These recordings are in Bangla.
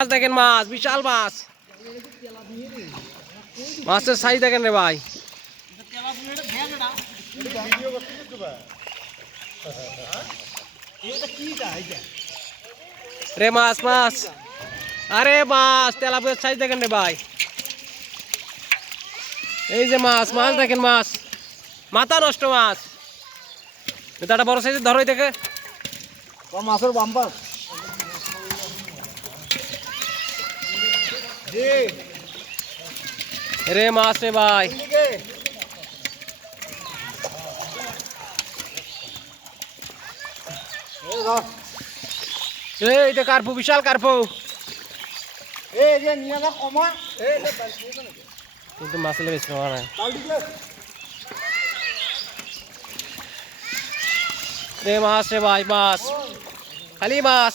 মাছ দেখেন, মাছ বিশাল মাছ, মাছের সাইজ দেখেন রে ভাই। রে মাছ মাছ, আরে মাছ তেলাপিয়ার সাইজ দেখেন রে ভাই। এই যে মাছ, মাছ দেখেন, মাছ মাথা নষ্ট মাছ। এটা বড় সাইজের ধরোই দেখে মাছের বাম্পার রে মাছ রে ভাই। এইটা কার্পু, বিশাল কার্পু। কিন্তু মাছ এলে বেশি পাওয়া না। রে মাছ রে ভাই, মাছ খালি মাছ।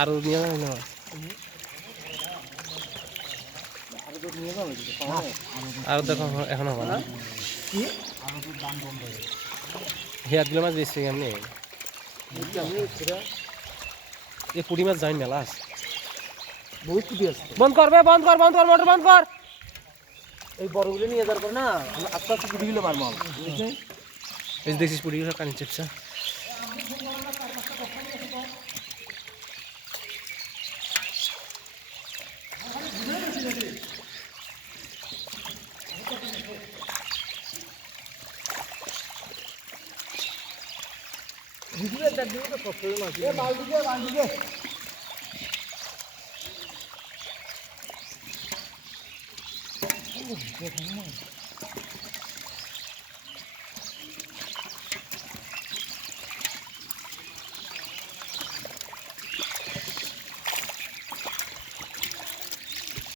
আরো নিয়ে যাবে না, আরো দেখো এখন হবে না। হিয়াতগুলো মাছ বেশি এমনি এই পুঁটি মাছ যাই মেলা আছে, বহুত কুটি আছে। বন্ধ করবে, বন্ধ কর, বন্ধ কর, মোটর বন্ধ কর। এই বড়গুলো নিয়ে যাওয়ার পর না আস্তে আস্তে কুটিগুলো মারবো। এই দেখছিস পুঁটিগুলো কানি চেপছে।